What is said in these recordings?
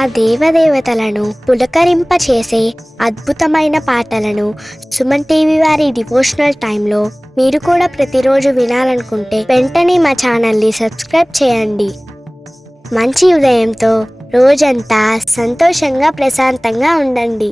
ఆ దేవదేవతలను పులకరింపచేసే అద్భుతమైన పాటలను సుమన్ టీవీ వారి డివోషనల్ టైంలో మీరు కూడా ప్రతిరోజు వినాలనుకుంటే వెంటనే మా ఛానల్ని సబ్స్క్రైబ్ చేయండి. మంచి ఉదయంతో రోజంతా సంతోషంగా ప్రశాంతంగా ఉండండి.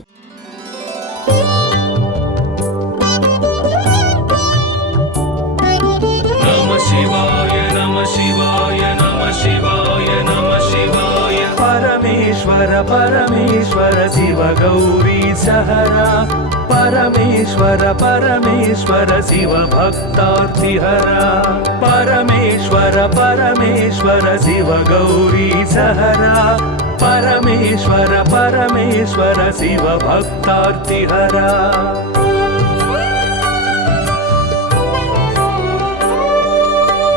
परमेश्वर परमेश्वर शिव गौरी सहरा परमेश्वर परमेश्वर शिव भक्तार्तिहरा परमेश्वर परमेश्वर शिव गौरी सहरा परमेश्वर परमेश्वर शिव भक्तार्तिहरा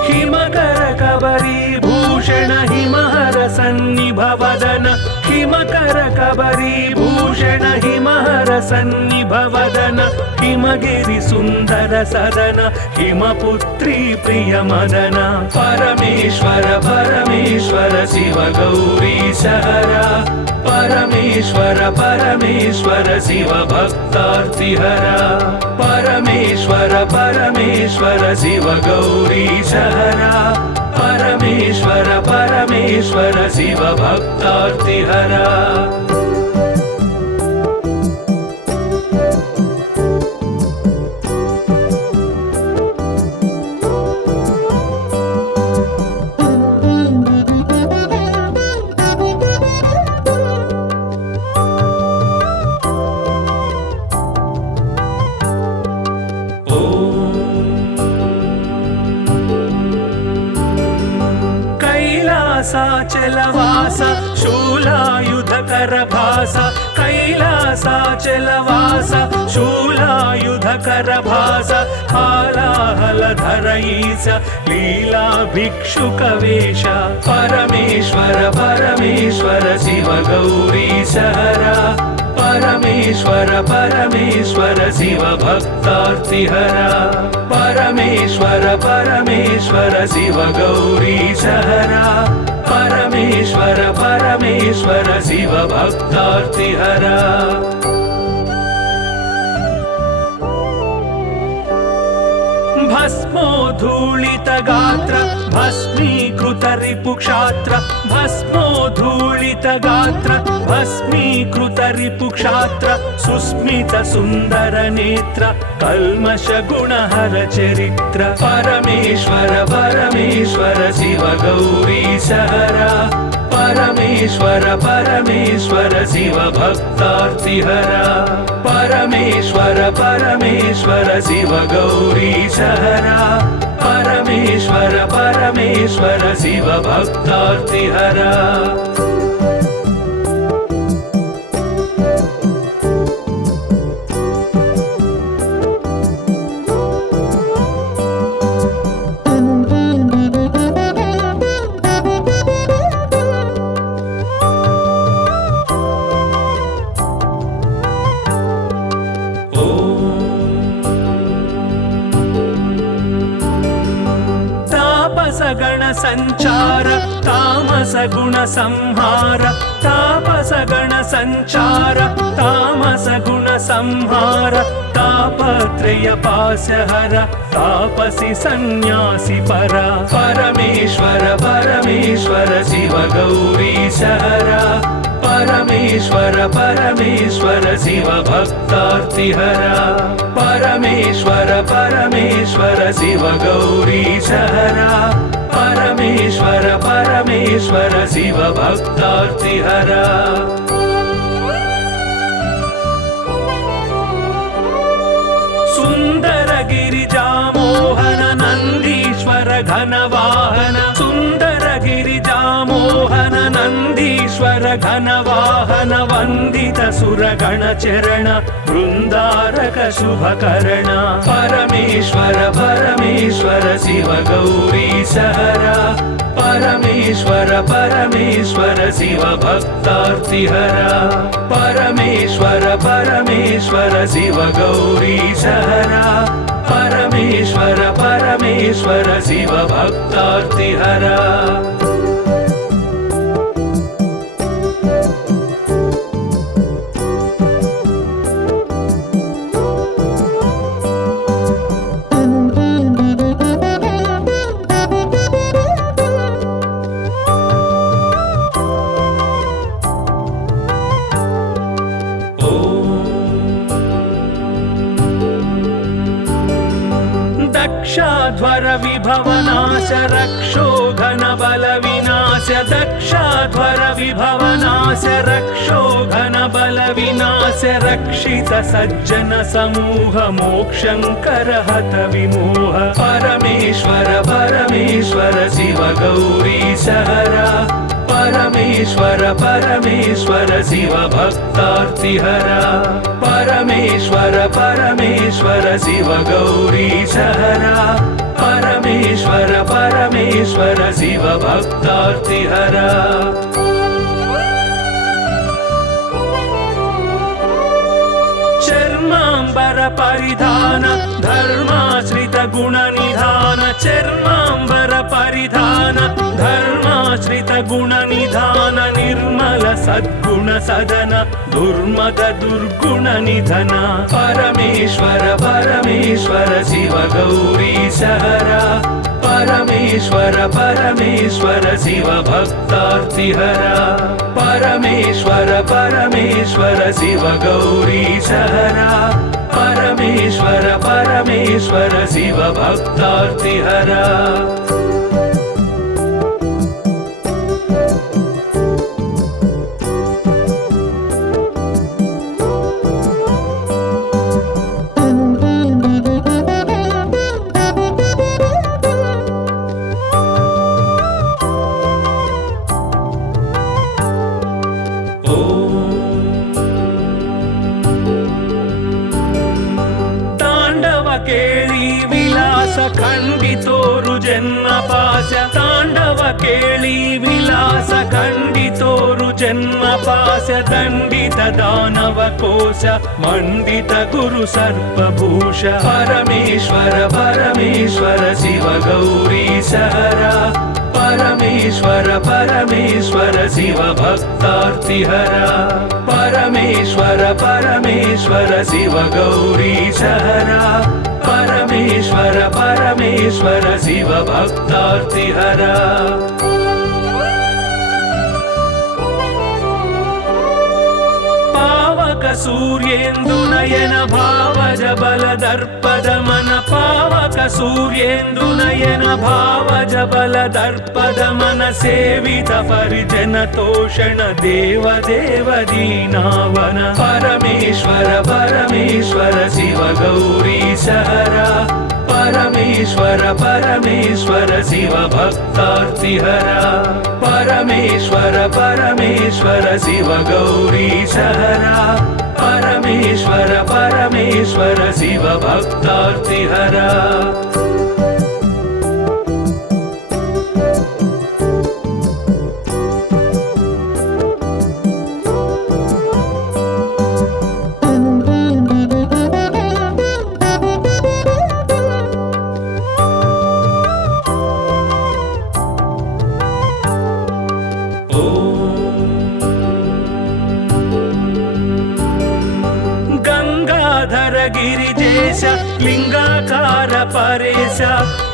हिमकर कबरी भूषण हिमहर सन्निभवदन हिमकर कबरी भूषण हिमहर सन्निभवदन हिमगिरि सुंदर सदन हिमपुत्री प्रिय मदन परमेश्वर परमेश्वर शिव गौरी सहरा परमेश्वर परमेश्वर शिव भक्तार्तिहरा परमेश्वर परमेश्वर शिव गौरी सहरा परमेश्वर परमेश्वर शिव भक्तार्तिहरा कैलासाचलवास शूलायुधकर भास कैलासाचलवास शूलायुधकर भास हालाहलधर ईश लीला भिक्षुकवेश परमेश्वर परमेश्वर शिव गौरी सहरा परमेश्वर परमेश्वर शिव भक्तार्तिहरा परमेश्वर परमेश्वर शिव गौरी सहरा परमेश्वर परमेश्वर शिव भक्तार्तिहरा भस्मोद्धूलित गात्र भस्मीकृत रिपुक्षात्र भस्मोद्धूलित गात्र भस्मीकृत रिपुक्षात्र सुस्मित सुंदर नेत्र कल्मष गुणहर चरित्र परमेश्वर परमेश्वर शिव गौरी सहरा परमेश्वर परमेश्वर शिव भक्तार्तिहरा परमेश्वर परमेश्वर शिव गौरी सहरा परमेश्वर परमेश्वर शिव भक्तार्तिहरा गण संचार तामस गुण संहार तापस गण संचार तामस गुण संहार तापत्रय पाशहर तापसी सन्यासी परा परमेश्वर परमेश्वर शिव गौरी सहरा परमेश्वर परमेश्वर शिव भक्तार्तिहरा परमेश्वर परमेश्वर शिव गौरी सहरा परमेश्वर परमेश्वर शिव भक्तार्तिहरा सुंदर गिरिजा मोहन नंदीश्वर घनवाहन सुंदर गिरिजा मोहन नंदीश्वर घनवाहन वंदित सुरगण चरण वृंदारक शुभकरण परमेश्वर परमेश्वर शिव गौरी सहरा परमेश्वर परमेश्वर शिव भक्तार्तिहरा परमेश्वर परमेश्वर शिव गौरी सहरा परमेश्वर परमेश्वर शिव भक्तार्तिहरा दक्षाध्वर विभवनाश रक्षो घन बल विनाश दक्षाध्वर विभवनाश रक्षो घन बल विनाश रक्षित सज्जन समूह मोक्षंकर हत विमोह परमेश्वर परमेश्वर शिव गौरी सहरा परमेश्वर परमेश्वर शिव भक्तार्तिहरा परमेश्वर परमेश्वर शिव गौरी सहरा परमेश्वर परमेश्वर शिव भक्तार्तिहरा चर्मांबर परिधान धर्माश्रित गुण निधान चर्मांबर परिधान धर्माश्रित गुण निधान निर्मल सद्गुण सदन दुर्मद दुर्गुण निधन परमेश्वर परमेश्वर शिव गौरी सहरा परमेश्वर परमेश्वर शिव भक्तार्तिहरा परमेश्वर परमेश्वर शिव गौरी सहरा परमेश्वर परमेश्वर शिव भक्तार्तिहरा खंडितोरु जन्म पाश तांडव केळी विलास खंडितोरु जन्म पाश दंडित दानव कोश मंडित गुरु सर्पभूष परमेश्वर परमेश्वर शिव गौरी सहरा परमेश्वर परमेश्वर शिव भक्तार्तिहरा परमेश्वर परमेश्वर शिव गौरी सहरा परमेश्वर परमेश्वर शिव भक्तार्तिहरा पावक सूर्येन्दु नयन भावज बल दर्पद मन पावक सूर्येन्दु नयन भावज बल दर्पद मन सेवित परिजन तोषण देव देव दीनावन परमेश्वर परमेश्वर शिव गौरी सहरा परमेश्वर परमेश्वर शिव भक्तार्तिहरा परमेश्वर परमेश्वर शिव गौरी सहरा परमेश्वर परमेश्वर शिव भक्तार्तिहरा गिरिजेश लिंगाकार परेश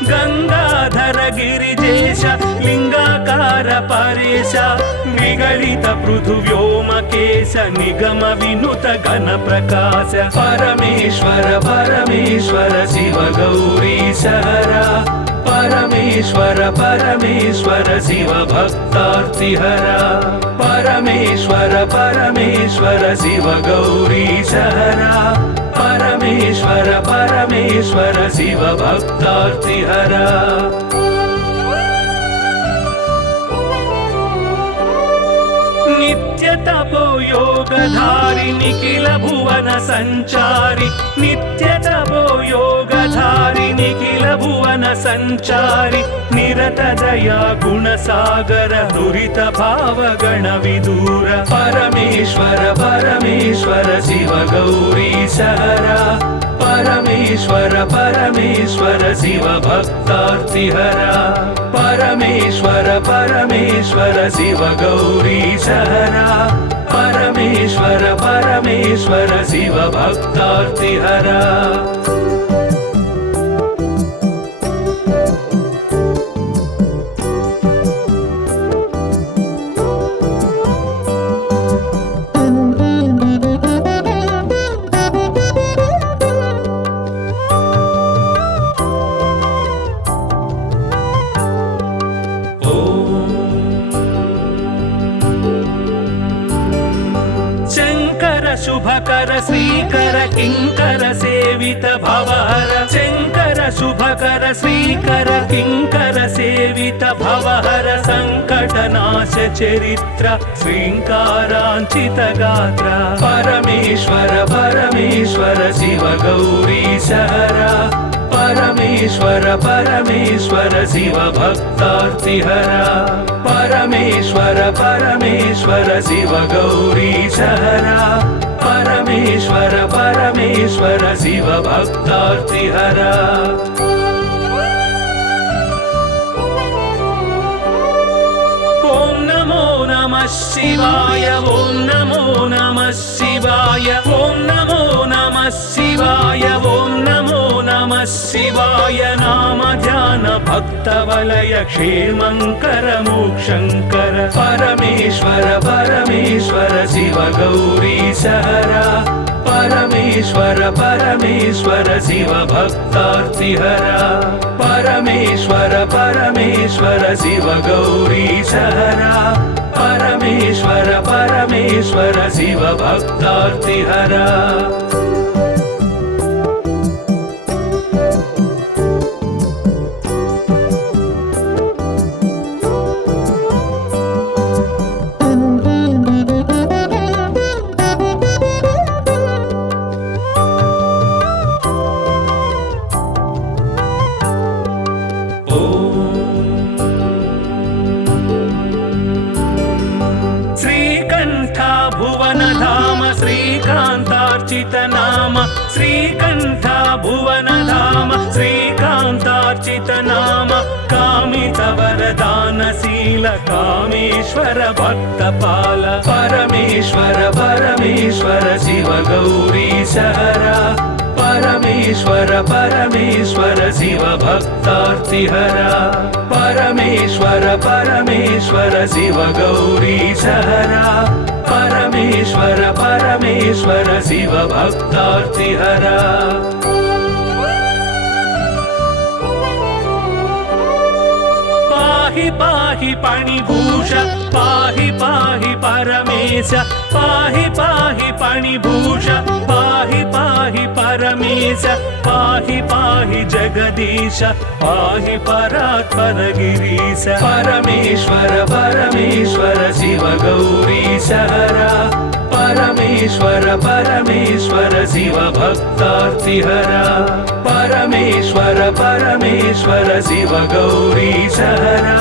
गंगाधर गिरिजेश लिंगाकार परेश विगलित पृथुव्योमकेश निगम विनुत घन प्रकाश परमेश्वर परमेश्वर शिव गौरी सहरा परमेश्वर परमेश्वर शिव भक्तार्तिहरा परमेश्वर परमेश्वर शिव गौरी सहरा परमेश्वर परमेश्वर शिव भक्तार्तिहरा नित्य तपो योगधारि निखिल भुवन संचारि नित्य तपो योगधारि निखिल भुवन संचारि निरत दया गुण सागर दुरित भाव गण विदूर परमेश्वर परमेश्वर शिव गौरी सहरा परमेश्वर परमेश्वर शिव भक्तार्तिहरा परमेश्वर परमेश्वर शिव गौरी सहरा परमेश्वर परमेश्वर शिव भक्तार्तिहरा शुभकर श्रीकर किंकर सेवित भवहर शंकर शुभकर श्रीकर किंकर सेवित भवहर संकटनाश चरित्र श्रींकारांचित गात्र परमेश्वर परमेश्वर शिव गौरी सहरा परमेश्वर परमेश्वर शिव भक्तार्तिहरा परमेश्वर परमेश्वर शिव गौरी सहरा परमेश्वर परमेश्वर शिव भक्तार्तिहरा ओम नमो नमः शिवाय ओम नमो नमः शिवाय ओम नमो नमः शिवाय ओम नमो नमः शिवाय नाम ध्यान भक्तवलय क्षेमंकर मोक्षंकर परमेश्वर परमेश्वर शिव गौरी सहरा परमेश्वर परमेश्वर शिव भक्तार्तिहरा परमेश्वर परमेश्वर शिव गौरी सहरा परमेश्वर परमेश्वर शिव भक्तार्तिहरा श्रीकांतार्चित नाम श्रीकंठ भुवन धाम श्रीकांतार्चित नाम कामित वरदानशील कामेश्वर भक्तपाल परमेश्वर परमेश्वर शिव गौरी सहरा परमेश्वर परमेश्वर शिव भक्तार्तिहरा परमेश्वर परमेश्वर शिव गौरी सहरा परमेश्वर परमेश्वर शिव भक्तार्तिहरा पाहि पाहि पाणिभूष पाहि पाहि परमेश पाहि पाहि पाणिभूष पाहि पाहि परमेश पाहि पाहि जगदीश पाहि परात्पर गिरीश परमेश्वर परमेश्वर शिव गौरी सहरा परमेश्वर परमेश्वर शिव भक्तार्तिहरा परमेश्वर परमेश्वर शिव गौरी सहरा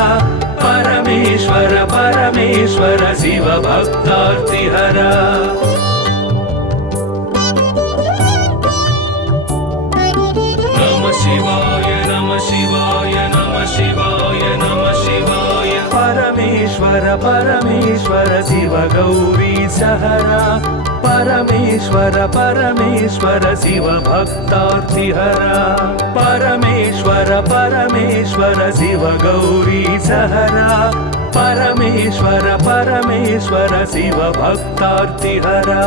परमेश्वर परमेश्वर शिव भक्तार्तिहरा नमः शिवाय नमः शिवाय नमः शिवाय नमः शिवाय परमेश्वर परमेश्वर शिव गौरी सहरा परमेश्वर परमेश्वर शिव भक्तार्तिहरा परमेश्वर परमेश्वर शिव गौरी सहरा परमेश्वर परमेश्वर शिव भक्तार्तिहरा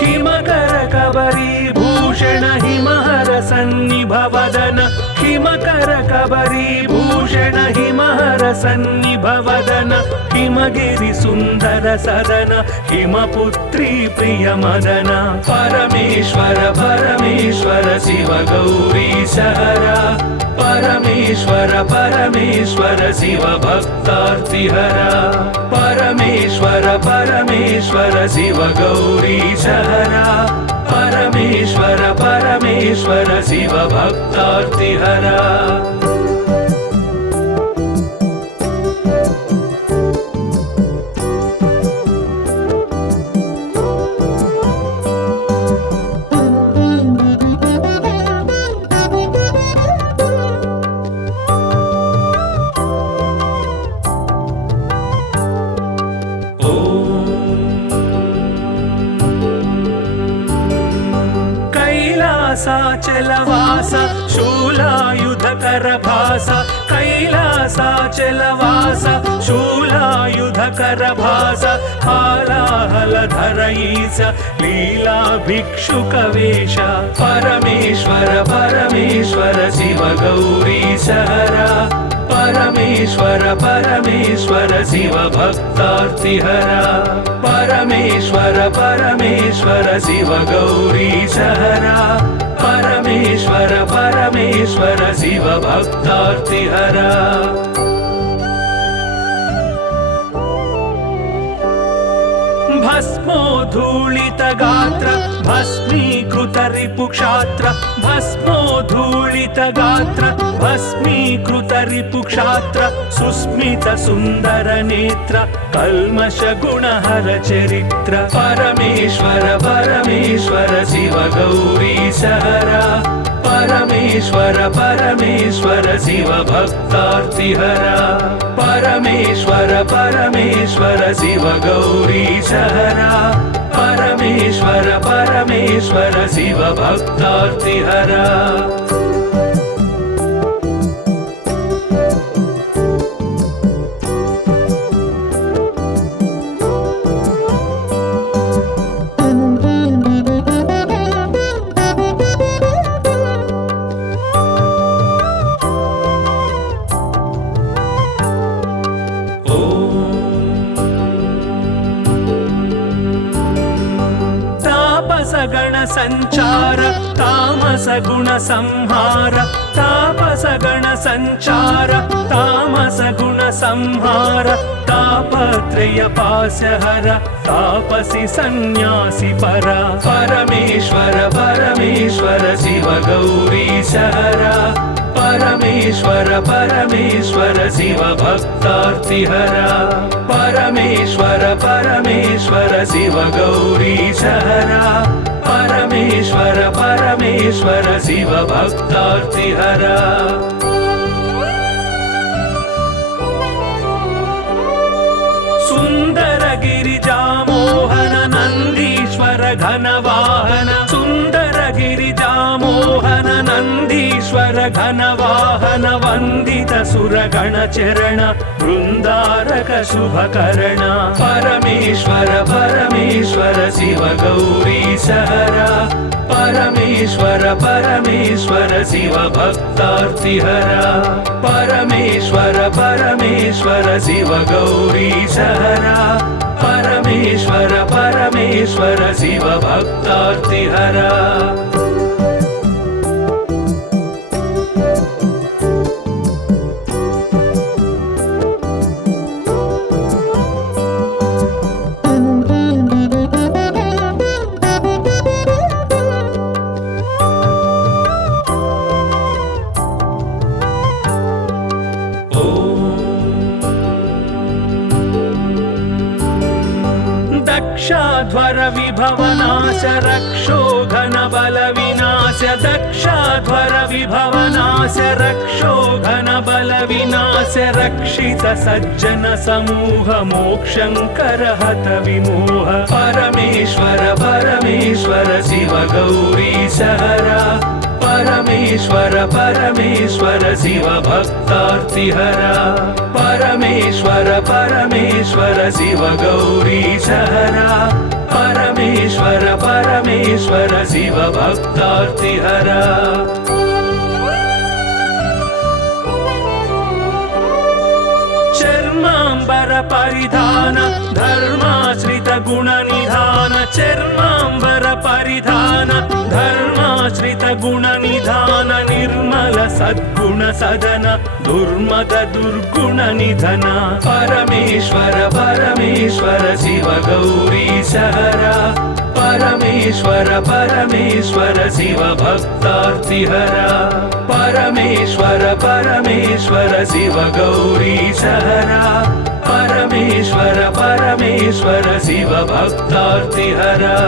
हिमकर कबरी भूषण हिमहर सन्निभवदन हिमकर कबरी भूषण हिमहर सन्निभवदन हिमगिरि सुंदर सदन हिमपुत्री प्रिय मदन परमेश्वर परमेश्वर शिव गौरी सहरा परमेश्वर परमेश्वर शिव भक्तार्तिहरा परमेश्वर परमेश्वर शिव गौरी सहरा परमेश्वर परमेश्वर शिव भक्तार्तिहरा कैलासाचलवास शूलायुधकर भास कैलासाचलवास शूलायुधकर भास हालाहलधर ईश लीला भिक्षुक वेश परमेश्वर परमेश्वर शिव गौरी सहरा परमेश्वर परमेश्वर परमेश्वर शिव भक्तार्तिहरा परमेश्वर परमेश्वर शिव गौरीशहरा परमेश्वर परमेश्वर शिव भक्तार्तिहरा भस्मोद्धूलित गात्र भस्मीकृत रिपुक्षात्र भस्मोद्धूलित गात्र भस्मीकृत रिपुक्षात्र सुस्मित सुन्दर नेत्र कल्मष गुणहर चरित्र परमेश्वर परमेश्वर शिव गौरीशहरा परमेश्वर परमेश्वर शिव भक्तार्तिहरा परमेश्वर परमेश्वर शिव गौरीशहरा परमेश्वर परमेश्वर शिव भक्तार्तिहरा गण संचार तामस गुण संहार तापस गण संचार तामस गुण संहार तापत्रय पाशहर तापसी सन्यासी परा परमेश्वर परमेश्वर शिव गौरीशहरा परमेश्वर परमेश्वर शिव भक्तार्तिहरा परमेश्वर परमेश्वर शिव गौरीशहरा परमेश्वर परमेश्वर शिव भक्तार्तिहरा सुंदर गिरिजामोहन नंदीश्वर घनवाहन सुंदर गिरिजामोहन नंदीश्वर घनवाहन वंदित सुरगण चरण वृंदारक शुभकरण परमेश्वर परमेश्वर शिव गौरीशहरा परमेश्वर परमेश्वर शिव भक्तार्तिहरा परमेश्वर परमेश्वर शिव गौरीशहरा परमेश्वर परमेश्वर शिव भक्तार्तिहरा दक्षाध्वर विभवनाश रक्षोघन बल विनाश दक्षाध्वर विभवनाश रक्षोघन बल विनाश रक्षित सज्जन समूह मोक्षंकर हत विमोह परमेश्वर परमेश्वर शिव गौरीशहरा परमेश्वर परमेश्वर शिव भक्तार्तिहरा परमेश्वर परमेश्वर शिव गौरीशहरा परमेश्वर परमेश्वर शिव भक्तार्तिहरा चर्मांबर परिधान धर्माश्रित गुण निधान चर्मांबर परिधान धर्माश्रित गुण निधान निर्मल सद्गुण सदन दुर्मद दुर्गुण निधन परमेश्वर परमेश्वर शिव गौरीशहरा परमेश्वर परमेश्वर शिव भक्तार्तिहरा परमेश्वर परमेश्वर शिव गौरीशहरा परमेश्वर परमेश्वर शिव भक्तार्तिहरा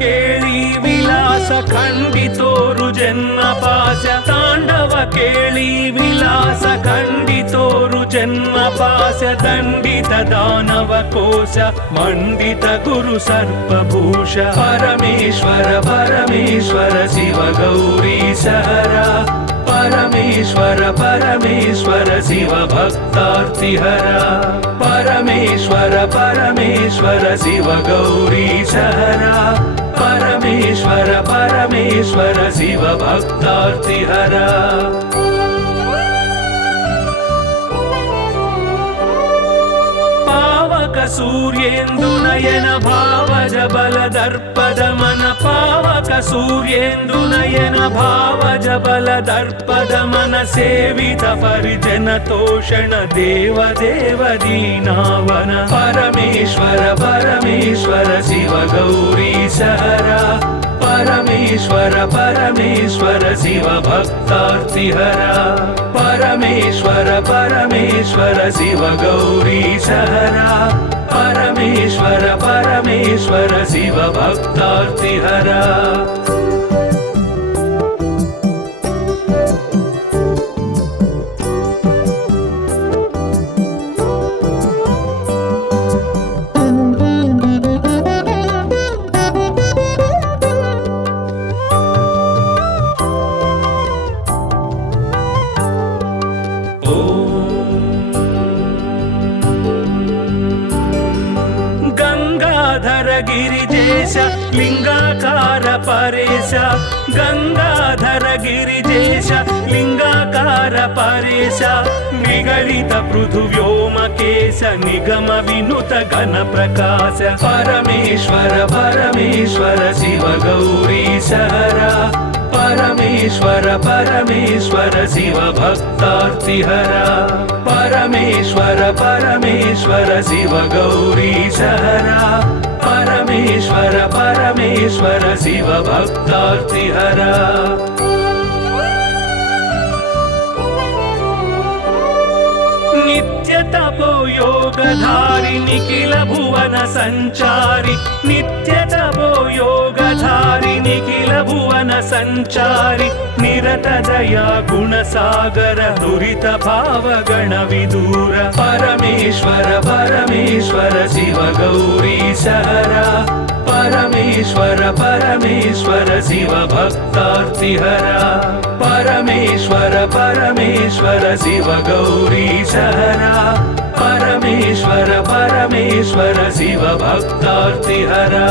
केळी विलास खंडितोरु जन्म पाश तांडव केळी विलास विलास खण्डितोरु जन्म पास्य दण्डित दानव कोश मण्डित गुरु सर्पभूष परमेश्वर परमेश्वर शिव गौरीश हरा परमेश्वर परमेश्वर शिव भक्तार्तिहरा परमेश्वर परमेश्वर शिव गौरीश हरा परमेश्वर परमेश्वर शिव भक्तार्तिहरा सूर्येन्दुनयन भावज बल दर्पदमन पावक सूर्येन्दुनयन भावज बल दर्पदमन सेवित परिजन तोषण देव देव दीनावन परमेश्वर परमेश्वर शिव गौरीश हरा परमेश्वर परमेश्वर शिव भक्तार्तिहरा परमेश्वर परमेश्वर शिव गौरीश हरा परमेश्वर परमेश्वर शिव भक्तार्तिहरा गिरिजेश लिंगाकार परेश गंगाधर गिरिजेश लिंगाकार परेश निगलित पृथुव्योमकेश निगम विनुत घन प्रकाश परमेश्वर परमेश्वर शिव गौरीश हरा परमेश्वर परमेश्वर शिव भक्तार्तिहरा परमेश्वर परमेश्वर शिव गौरीश हरा परमेश्वर परमेश्वर शिव भक्तार्तिहरा नित्य तपो योगधारि निखिल भुवन संचारि नित्य तपो योगधारि निखिल भुवन संचारि निरत दया गुण सागर दुरित भाव गण विदूर परमेश्वर परमेश्वर शिव गौरीश हरा परमेश्वर परमेश्वर शिव भक्तार्तिहरा परमेश्वर परमेश्वर शिव गौरीश हरा परमेश्वर परमेश्वर शिव भक्तार्तिहरा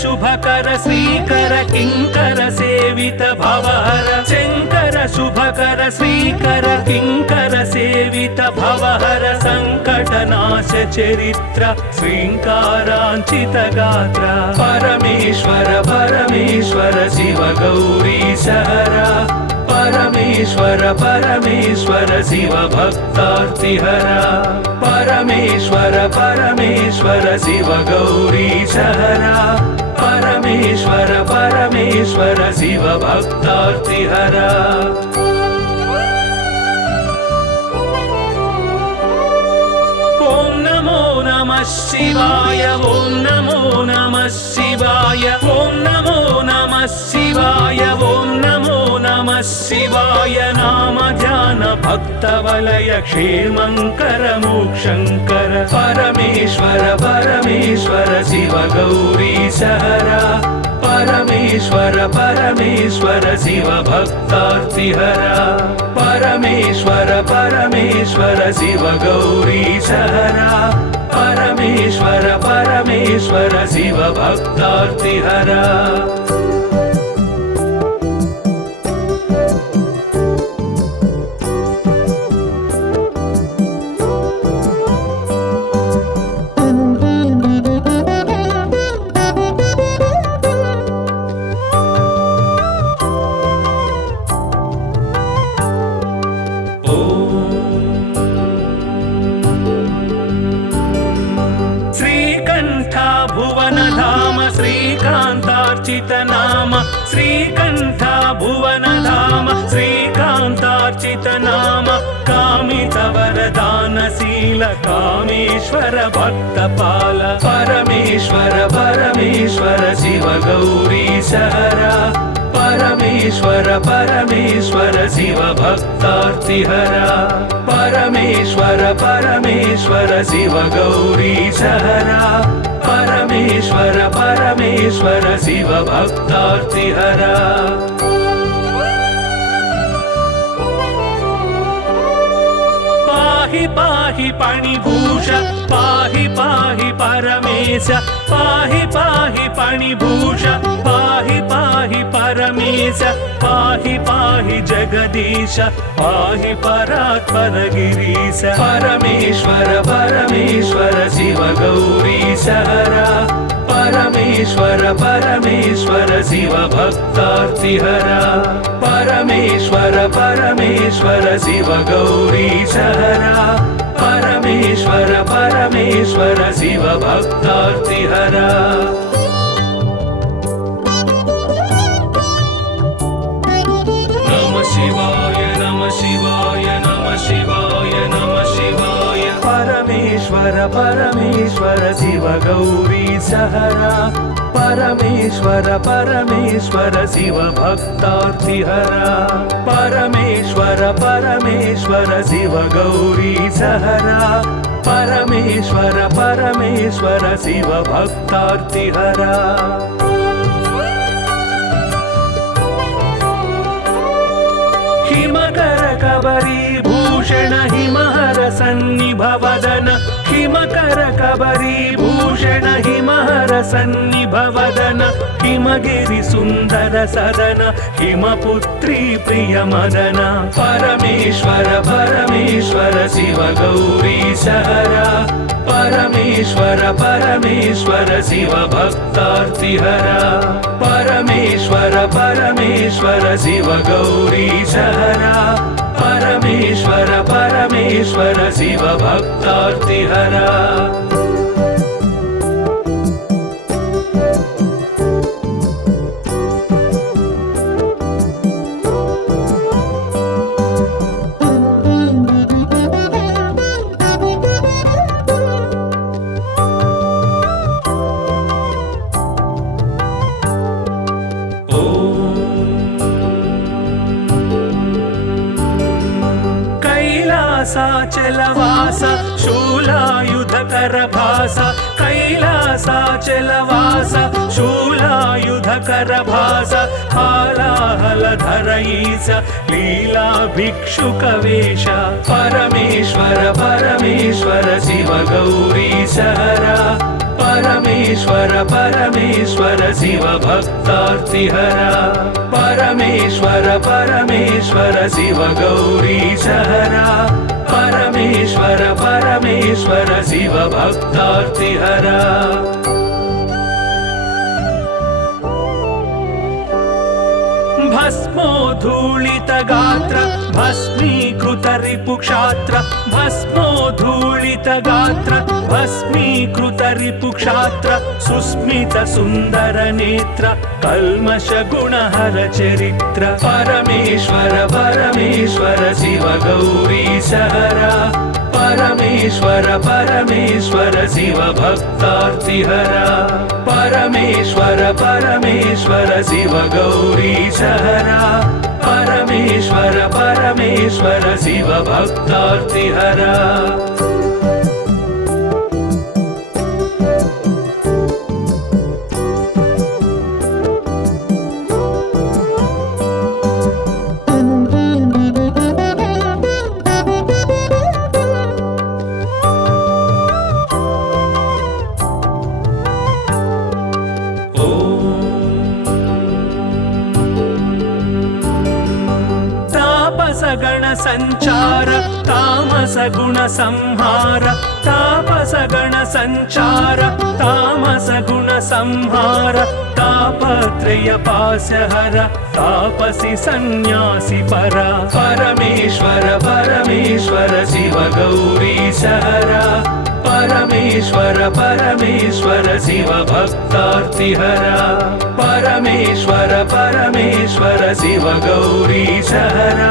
शुभकर श्रीकर किंकर सेवित भवहर शंकर शुभकर श्रीकर किंकर सेवित भवहर संकटनाश चरित्र श्रींकारांचित गात्र परमेश्वर परमेश्वर शिव गौरीश हरा परमेश्वर परमेश्वर शिव भक्तार्तिहरा परमेश्वर परमेश्वर शिव गौरीश हरा परमेश्वर परमेश्वर शिव भक्तार्तिहरा ओम नमो नमः शिवाय ओम नमो नमः शिवाय ओम नमो नमः शिवाय ओम नमो नमः शिवाय नाम ध्यान भक्त वलय क्षेमंकर मोक्षंकर परमेश्वर परमेश्वर शिव गौरीश हरा परमेश्वर परमेश्वर शिव भक्तार्तिहरा परमेश्वर परमेश्वर शिव गौरीश हरा परमेश्वर परमेश्वर शिव भक्तार्तिहरा भुवनधाम श्रीकान्तार्चित नाम श्रीकण्ठ भुवनधाम श्रीकान्तार्चित नाम कामित वरदानशील कामेश्वर भक्तपाल परमेश्वर परमेश्वर शिव गौरीश हरा परमेश्वर परमेश्वर शिव भक्तार्तिहरा परमेश्वर परमेश्वर शिव गौरीश हरा परमेश्वर परमेश्वर शिव भक्तार्तिहरा पाहि पाहि पणिभूष पाहि पाहि परमेश पाहि पाहि पणिभूष पाहि पाहि परमेश पाहि पाहि जगदीश पाहि परात्पर गिरीश परमेश्वर परमेश्वर शिव गौरीश हरा परमेश्वर परमेश्वर शिव भक्तार्तिहरा परमेश्वर परमेश्वर शिव गौरीश हरा परमेश्वर परमेश्वर शिव भक्तार्तिहरा नमः शिवाय नमः शिवाय नमः शिवाय नमः शिवाय परमेश्वर परमेश्वर शिव गौरीश हरा परमेश्वर परमेश्वर शिव भक्तार्तिहरा परमेश्वर परमेश्वर शिव गौरीश हरा परमेश्वर परमेश्वर शिव भक्तार्तिहरा हिमकर कबरी भूषण हिमहर सन्निभवदन हिमकर कबरी भूषण हिमहर सन्निभवदन हिमगिरि सुन्दर सदन हिमपुत्री प्रिय मदन परमेश्वर परमेश्वर शिव गौरीश हरा परमेश्वर परमेश्वर शिव भक्तार्तिहरा परमेश्वर परमेश्वर शिव गौरीश हरा परमेश्वर परमेश्वर शिव भक्तार्तिहरा कैलासाचलवास शूलायुधकर भास कैलासाचलवास शूलायुधकर भास हालाहलधर ईश लीला भिक्षुकवेश परमेश्वर परमेश्वर शिव गौरीश हरा परमेश्वर परमेश्वर शिव भक्तार्तिहरा परमेश्वर परमेश्वर शिव गौरीश हरा परमेश्वर परमेश्वर शिव भक्तार्तिहरा भस्मोद्धूलित गात्र भस्मीकृत रिपुक्षात्र भस्मोद्धूलित गात्र भस्मीकृत रिपुक्षात्र सुस्मित सुन्दर नेत्र कल्मष गुणहर चरित्र परमेश्वर परमेश्वर शिव गौरीश हरा परमेश्वर परमेश्वर शिव भक्तार्तिहरा परमेश्वर परमेश्वर शिव गौरीश हरा परमेश्वर परमेश्वर शिव भक्तार्तिहरा गण संचार तामस गुण संहार तापस गण संचार तामस गुण संहार तापत्रय पाशहर तापसी सन्यासी परा परमेश्वर परमेश्वर शिव गौरीश हरा परमेश्वर परमेश्वर शिव भक्तार्तिहरा परमेश्वर परमेश्वर शिव गौरीशहरा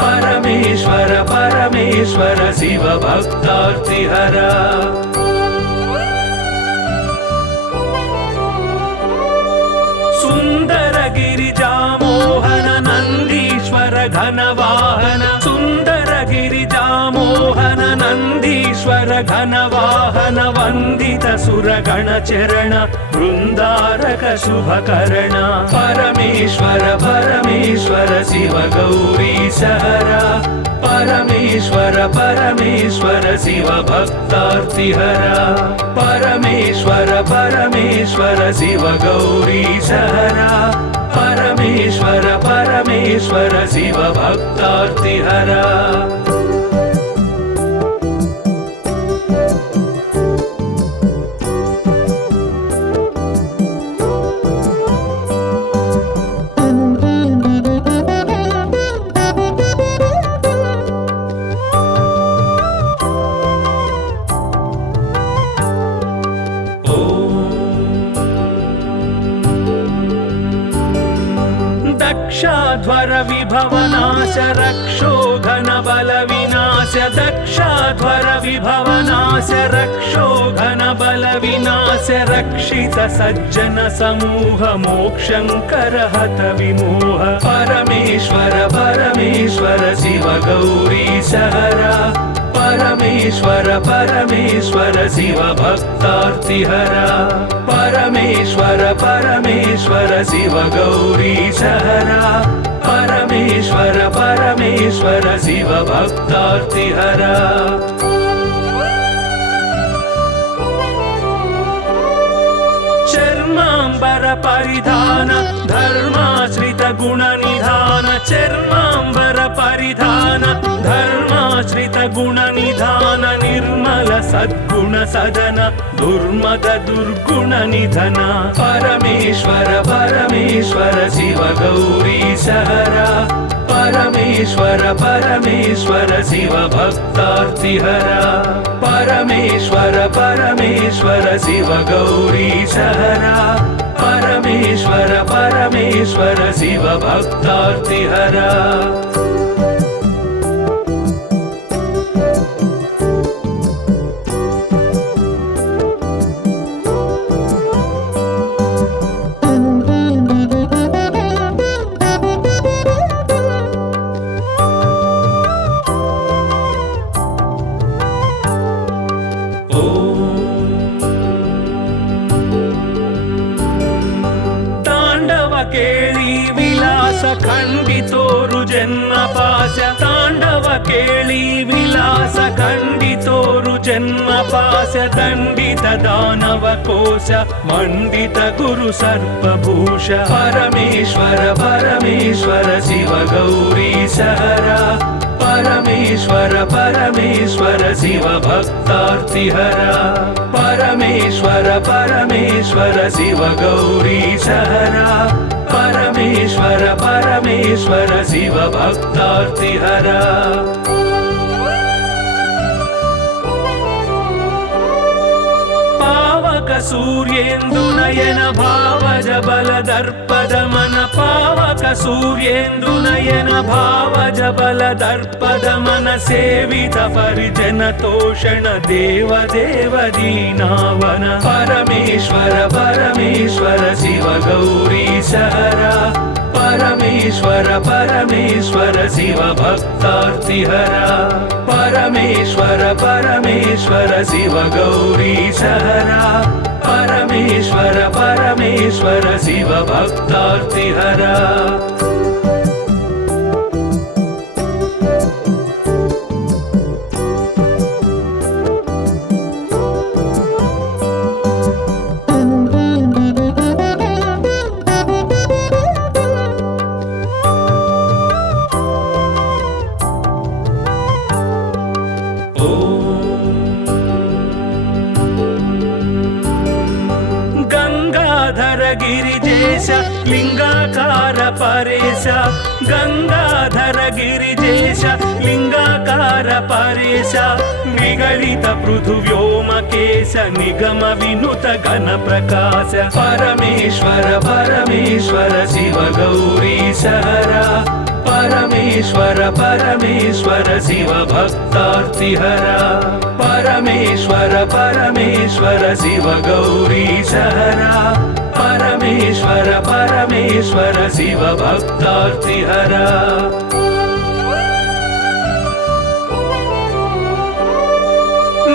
परमेश्वर परमेश्वर शिव भक्तार्तिहरा सुंदर गिरिजामोहन नंदीश्वर घनवाहन सुंदर गिरिजामोहन नंदीश्वर घनवाहन वंदित सुरगण चरण वृंदारक शुभकरण परमेश्वर परमेश्वर शिव गौरीशहरा परमेश्वर परमेश्वर शिव भक्तार्तिहरा परमेश्वर परमेश्वर शिव गौरीशहरा परमेश्वर परमेश्वर शिव भक्तार्तिहरा दक्षाध्वर विभवनाश रक्षोघन बल विनाश दक्षाध्वर विभवनाश रक्षोघन बल विनाश रक्षित सज्जन समूह मोक्षंकर हत विमोह परमेश्वर परमेश्वर शिव गौरीशहरा परमेश्वर परमेश्वर शिव भक्तार्तिहरा परमेश्वर परमेश्वर शिव गौरीशहरा परमेश्वर परमेश्वर शिव भक्तार्तिहरा चर्मांबर परिधान धर्माश्रित गुण निधान चर्मांबर परिधान धर्माश्रित गुण निधान निर्मल सद्गुण सदन दुर्मद दुर्गुण निधन परमेश्वर परमेश्वर शिव गौरीशहरा परमेश्वर परमेश्वर शिव भक्तार्तिहरा परमेश्वर परमेश्वर शिव गौरीशहरा परमेश्वर परमेश्वर शिव भक्तार्तिहरा केळी विलास खंडितोरु जन्म पाश तांडव केळी विलास खंडितोरु जन्म पाश दंडित दानव कोश मंडित गुरु सर्पभूष परमेश्वर परमेश्वर शिव गौरीशहरा परमेश्वर परमेश्वर शिव भक्तार्तिहरा परमेश्वर परमेश्वर शिव गौरीशहरा परमेश्वर परमेश्वर शिव भक्तार्तिहरा पावक सूर्येन्दुनयन भावज बल दर्पद मन पावक सूर्येन्दुनयन भावज बल दर्पद मन सेवित परिजन तोषण देव देव दीनावन परमेश्वर परमेश्वर शिव गौरीशहरा परमेश्वर परमेश्वर शिव भक्तार्तिहरा परमेश्वर परमेश्वर शिव गौरीशहरा परमेश्वर परमेश्वर शिव भक्तार्तिहरा गिरिजेश लिंगाकार परेश गंगाधर गिरिजेश लिंगाकार परेश निगलित पृथुव्योमकेश निगम विनुत घन प्रकाश परमेश्वर परमेश्वर शिव गौरीश हरा परमेश्वर परमेश्वर शिव भक्तार्तिहरा परमेश्वर परमेश्वर शिव गौरीश हरा परमेश्वर परमेश्वर शिव भक्तार्तिहरा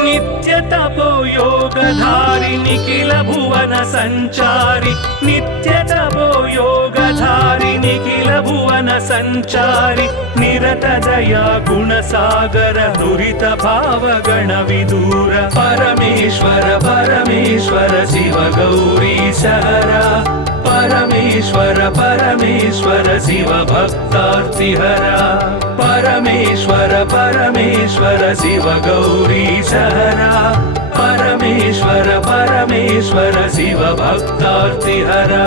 नित्य तपो योगधारि निखिल भुवन संचारि नित्य तपो योगधारि निखिल भुवन संचारि निरत दया गुण सागर दुरित भाव गण विदूर परमेश्वर परमेश्वर शिव गौरीश हरा परमेश्वर परमेश्वर शिव भक्तार्तिहरा परमेश्वर परमेश्वर शिव गौरीश हरा परमेश्वर परमेश्वर शिव भक्तार्तिहरा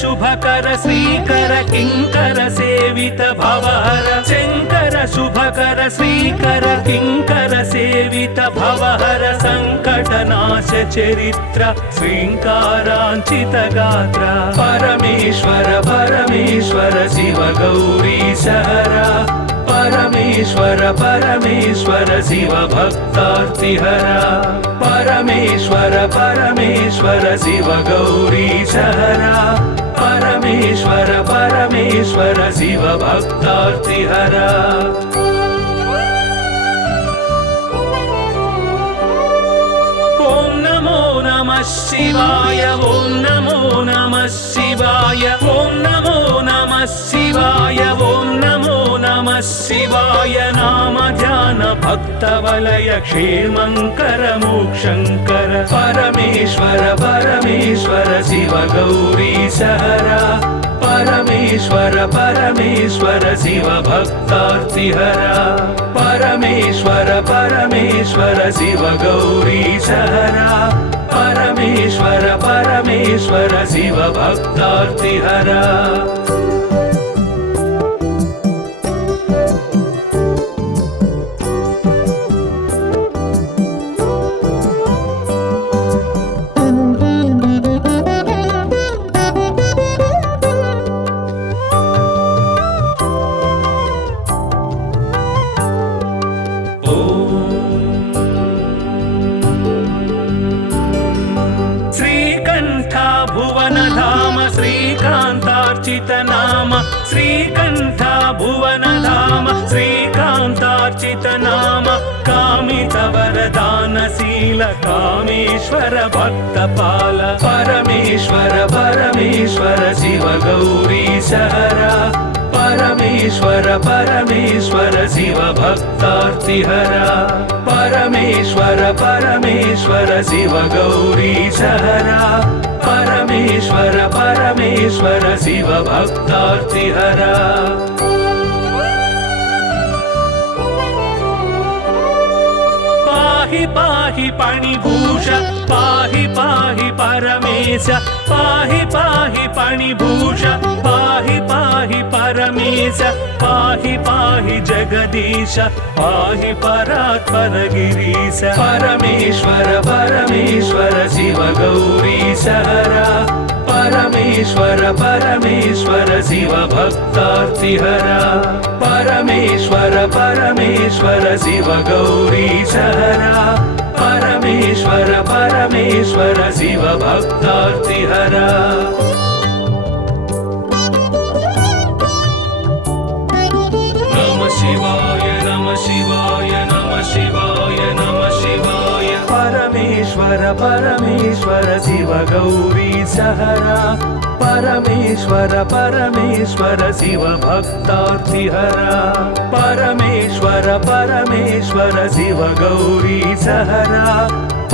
शुभकर श्रीकर किंकर सेवित भवहर शंकर शुभकर श्रीकर किंकर सेवित भवहर संकटनाश चरित्र श्रींकारांचित गात्र परमेश्वर परमेश्वर शिव गौरीश हरा परमेश्वर परमेश्वर शिव भक्तार्तिहरा परमेश्वर परमेश्वर शिव गौरीश हरा परमेश्वर परमेश्वर शिव भक्तार्तिहरा ओम नमो नमः शिवाय ओम नमो नमः शिवाय ओम नमो नमः शिवाय ओम नमो नमः शिवाय नाम ध्यान भक्त वलय क्षेमंकर मोक्षंकर परमेश्वर परमेश्वर शिव गौरीश हरा परमेश्वर परमेश्वर शिव भक्तार्तिहरा परमेश्वर परमेश्वर शिव गौरीश हरा परमेश्वर परमेश्वर शिव भक्तार्तिहरा नाम श्रीकंठ भुवन धाम श्रीकांतार्चित नाम कामित वरदानशील कामेश्वर भक्तपाल परमेश्वर परमेश्वर शिव गौरीश हरा परमेश्वर परमेश्वर शिव भक्तार्तिहरा परमेश्वर परमेश्वर शिव गौरीश हरा परमेश्वर परमेश्वर शिव भक्तार्तिहरा पाहि पाहि पाणिभूष पाहि पाहि परमेश पाहि पाहि पाणिभूष पाहि पाहि परमेश पाहि पाहि जगदीश पाहि परात्पर गिरीश परमेश्वर परमेश्वर शिव गौरीश हरा परमेश्वर परमेश्वर शिव भक्तार्तिहरा परमेश्वर परमेश्वर शिव गौरीश हरा परमेश्वर परमेश्वर शिव भक्तार्तिहरा नमः शिवाय नमः शिवाय नमः शिवाय नमः शिवाय परमेश्वर परमेश्वर शिव गौरीश हरा परमेश्वर परमेश्वर शिव भक्तार्तिहरा परमेश्वर परमेश्वर शिव गौरी सहरा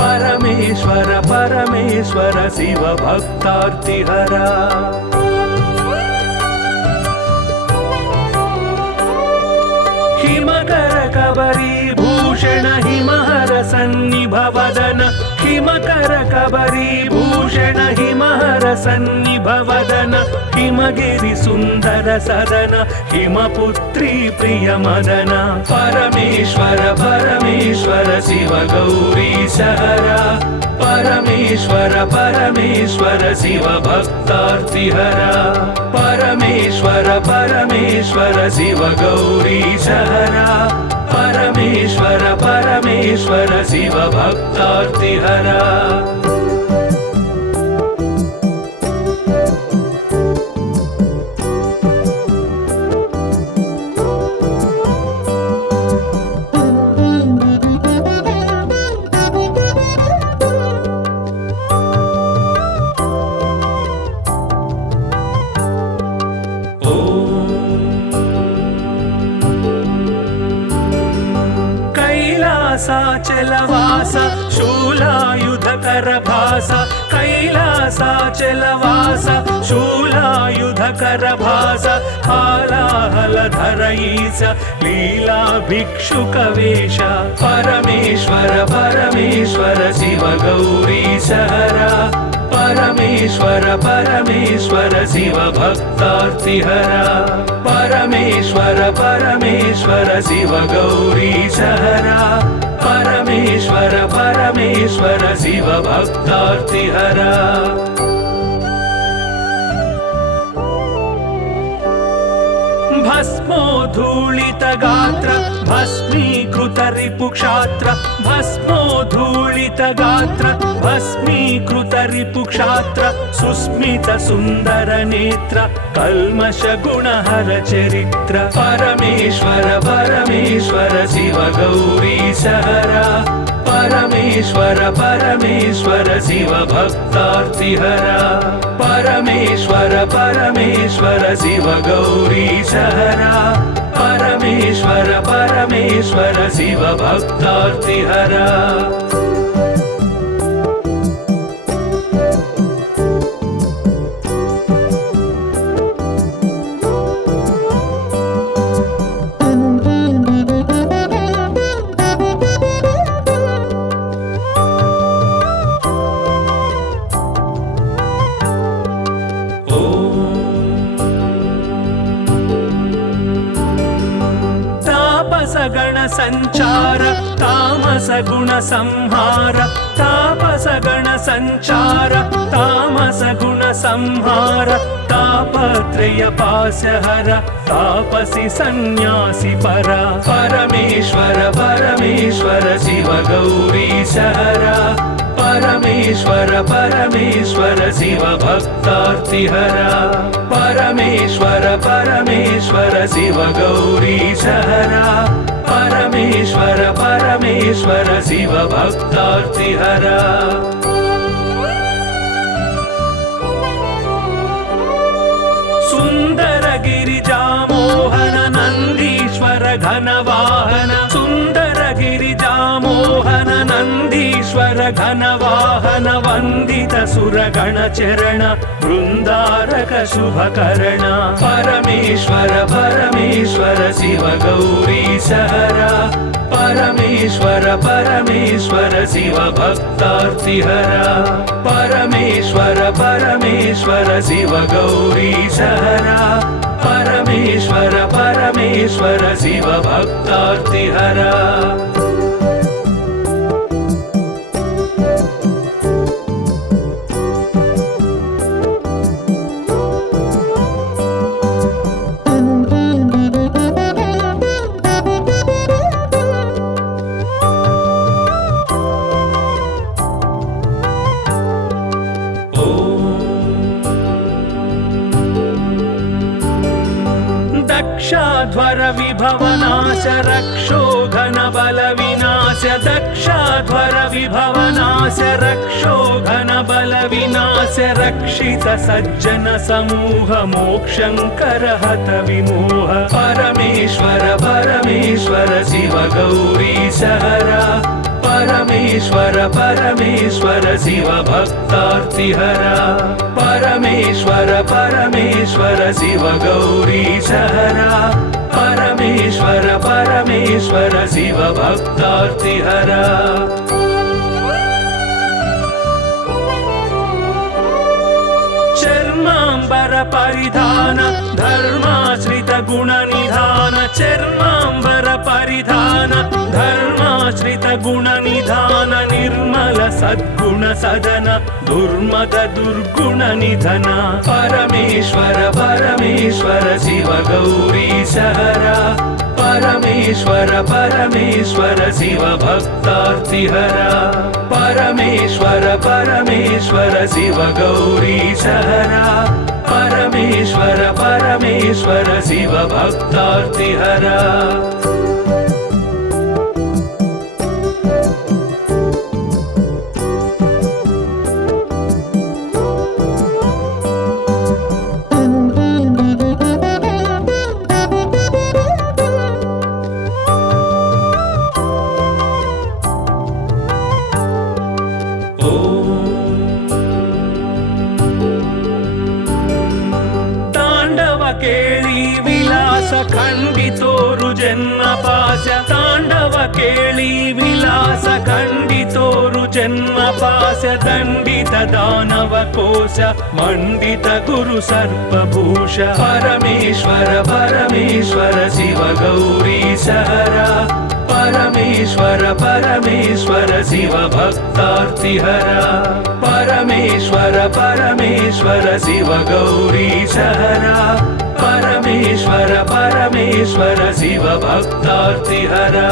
परमेश्वर परमेश्वर शिव भक्तार्तिहरा हिमकर कबरी भूषण हिमहर सन्निभवदन हिमकर कबरी भूषण हिमहर सन्निभवदन हिमगिरि सुन्दर सदन हिमपुत्री प्रिय मदन परमेश्वर परमेश्वर शिव गौरी सहरा परमेश्वर परमेश्वर शिव भक्तार्तिहरा परमेश्वर परमेश्वर शिव गौरी सहरा परमेश्वर परमेश्वर शिव भक्तार्तिहरा कैलासाचलवास शूलायुधकर भास कैलासाचलवास शूलायुधकर भास हालाहलधर ईश लीला भिक्षुकवेश परमेश्वर परमेश्वर शिव गौरी सहरा परमेश्वर परमेश्वर शिव भक्तार्तिहरा परमेश्वर परमेश्वर शिव गौरी सहरा परमेश्वर परमेश्वर शिव भक्तार्तिहरा भस्मोद्धूलित गात्र भस्मीकृत रिपुक्षात्र भस्मोद्धूलित गात्र भस्मीकृत रिपुक्षात्र सुस्मित सुन्दर नेत्र कल्मष गुणहर चरित्र परमेश्वर परमेश्वर शिव गौरी सहरा परमेश्वर परमेश्वर शिव भक्तार्तिहरा परमेश्वर परमेश्वर शिव गौरी सहरा परमेश्वर परमेश्वर शिव भक्तार्तिहरा गण संचार तामस गुण संहार तापस गण संचार तामस गुण संहार तापत्रय पाशहर तापसी सन्यासी परा परमेश्वर परमेश्वर शिव गौरी सहरा परमेश्वर परमेश्वर शिव भक्तार्तिहरा परमेश्वर परमेश्वर शिव गौरी सहरा परमेश्वर परमेश्वर शिव भक्तार्तिहरा सुंदर गिरिजा मोहन नंदीश्वर घनवाहन सुंदर गिरिजा मोहन नंदीश्वर घनवाहन वंदित सुरगण चरण वृंदारक शुभकर्ण परमेश्वर परमेश्वर शिव गौरी सहरा परमेश्वर परमेश्वर शिव भक्तार्तिहरा परमेश्वर परमेश्वर शिव गौरी सहरा परमेश्वर परमेश्वर शिव भक्तार्तिहरा दक्षाध्वर विभवनाश रक्षो घन बल विनाश दक्षाध्वर विभवनाश रक्षो घन बल विनाश रक्षित सज्जन समूह मोक्षंकर हत विमोह परमेश्वर परमेश्वर शिव गौरी सहरा परमेश्वर परमेश्वर शिव भक्तार्तिहरा परमेश्वर परमेश्वर शिव गौरी सहरा परमेश्वर परमेश्वर शिव भक्तार्तिहरा चर्मांबर परिधान धर्माश्रित गुण निधान चर्मांबर परिधान धर्माश्रित गुण निधान निर्मल सद्गुण सदन दुर्मद दुर्गुण निधन परमेश्वर परमेश्वर शिव गौरी सहरा परमेश्वर परमेश्वर शिव भक्तार्तिहरा परमेश्वर परमेश्वर शिव गौरी सहरा परमेश्वर परमेश्वर शिव भक्तार्तिहरा केळी विलास खंडितोरु जन्म पाश तांडव केळी विलास खंडितोरु जन्म पाश दंडित दानव कोश मंडित गुरु सर्पभूष परमेश्वर परमेश्वर शिव गौरी सहरा परमेश्वर परमेश्वर शिव भक्तार्तिहरा परमेश्वर परमेश्वर शिव गौरी सहरा परमेश्वर परमेश्वर शिव भक्तार्तिहरा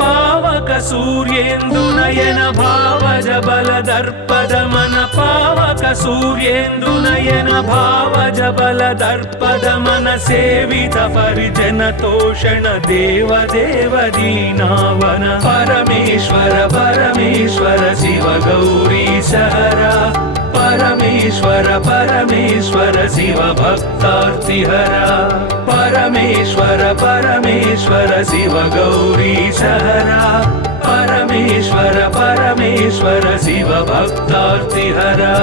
पावक सूर्येन्दु नयन भावज बल दर्पद मन पावक सूर्येन्दु नयन भावज बल दर्पद मन सेवित परिजन तोषण देव देव दीनावन परमेश्वर परमेश्वर शिव गौरी सहरा परमेश्वर परमेश्वर शिव भक्तार्तिहरा परमेश्वर परमेश्वर शिव गौरी सहरा परमेश्वर परमेश्वर शिव भक्तार्तिहरा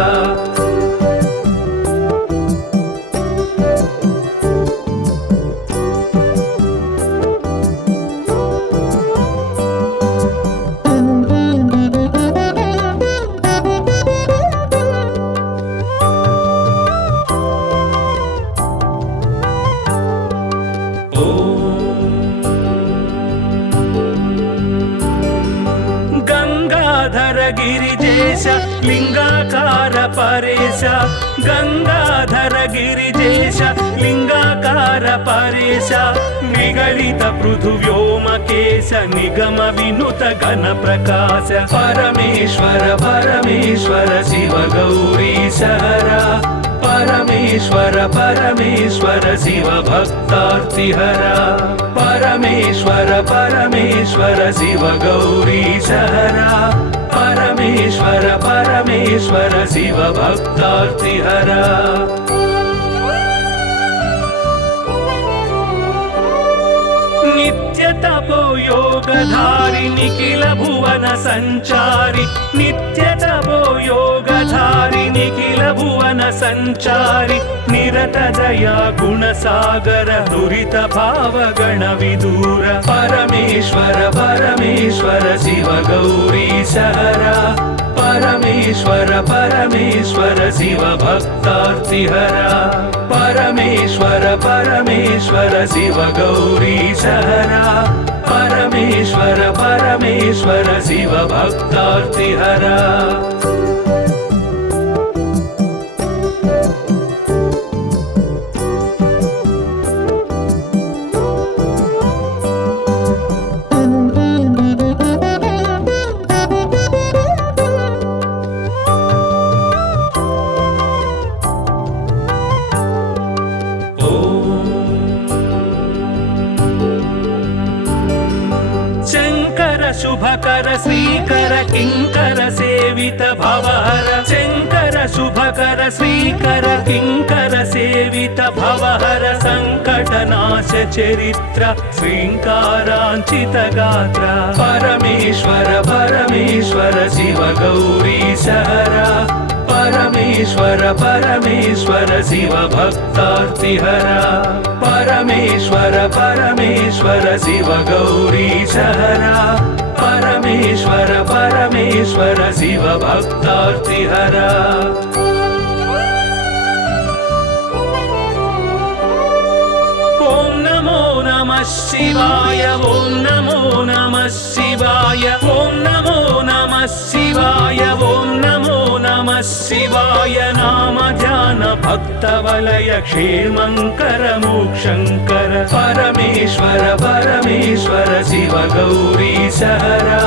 गिरिजेश लिंगाकार परेश गंगाधर गिरिजेश लिंगाकार परेश निगलित पृथुव्योमकेश निगम विनुत घन प्रकाश परमेश्वर परमेश्वर शिव गौरी सहरा परमेश्वर परमेश्वर शिव भक्तार्तिहरा परमेश्वर परमेश्वर शिव गौरी सहरा परमेश्वर परमेश्वर शिव भक्तार्तिहरा नित्य तपो योगधारि निखिल भुवन संचारि नित्य तपो योगधारि निखिल भुवन संचारि निरत दया गुण सागर दुरित भाव गण विदूर परमेश्वर परमेश्वर शिव गौरी सहरा परमेश्वर परमेश्वर शिव भक्तार्तिहरा परमेश्वर परमेश्वर शिव गौरी सहरा परमेश्वर परमेश्वर शिव भक्तार्तिहरा श्रीकर किङ्कर सेवित भवहर सङ्कटनाश चरित्र श्रीङ्काराञ्चित गात्र परमेश्वर परमेश्वर शिव गौरी सहरा परमेश्वर परमेश्वर शिव भक्तार्तिहरा परमेश्वर परमेश्वर शिव गौरी सहरा परमेश्वर परमेश्वर शिव भक्तार्तिहरा ॐ नमो नमः शिवाय ॐ नमो नमः शिवाय ॐ नमो नमः शिवाय ॐ नमो नमः शिवाय नाम ध्यान भक्तवलय क्षेमङ्कर मोक्षङ्कर परमेश्वर परमेश्वर शिव गौरी सहरा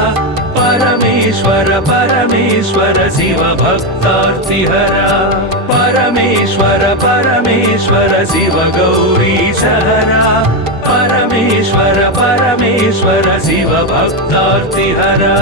परमेश्वर परमेश्वर शिव भक्तार्तिहरा परमेश्वर परमेश्वर शिव गौरी सहरा परमेश्वर परमेश्वर शिव भक्तार्तिहरा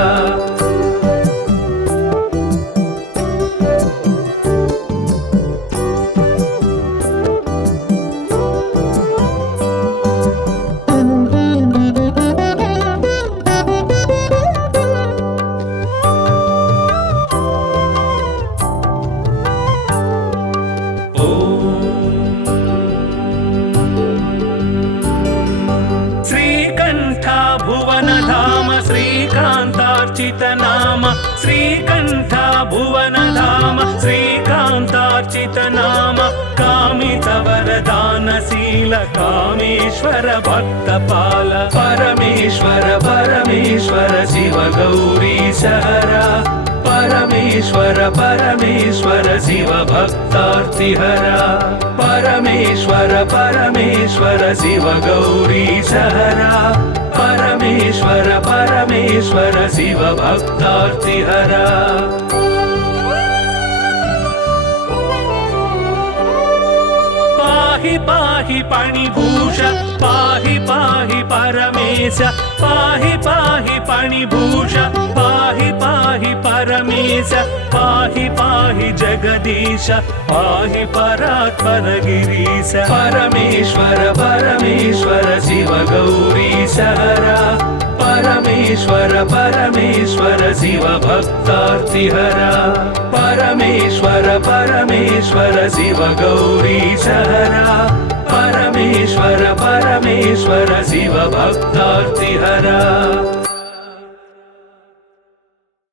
श्रीकान्तार्चित नाम श्रीकण्ठ भुवन धाम श्रीकान्तार्चित नाम कामित वरदानशील कामेश्वर भक्तपाल परमेश्वर परमेश्वर शिव गौरी सहरा परमेश्वर परमेश्वर शिव भक्तार्तिहरा परमेश्वर परमेश्वर शिव गौरी सहरा परमेश्वर परमेश्वर शिव भक्तार्तिहरा पाहि पाहि पाणिभूष पाहि पाहि परमेश पाहि पाहि पाणिभूष पाहि पाहि परमेश पाहि पाहि जगदीश पाहि परात्पर गिरीश परमेश्वर परमेश्वर शिव गौरी सहरा परमेश्वर परमेश्वर शिव भक्तार्तिहरा परमेश्वर परमेश्वर शिव गौरी सहरा परमेश्वर परमेश्वर शिव भक्तार्तिहरा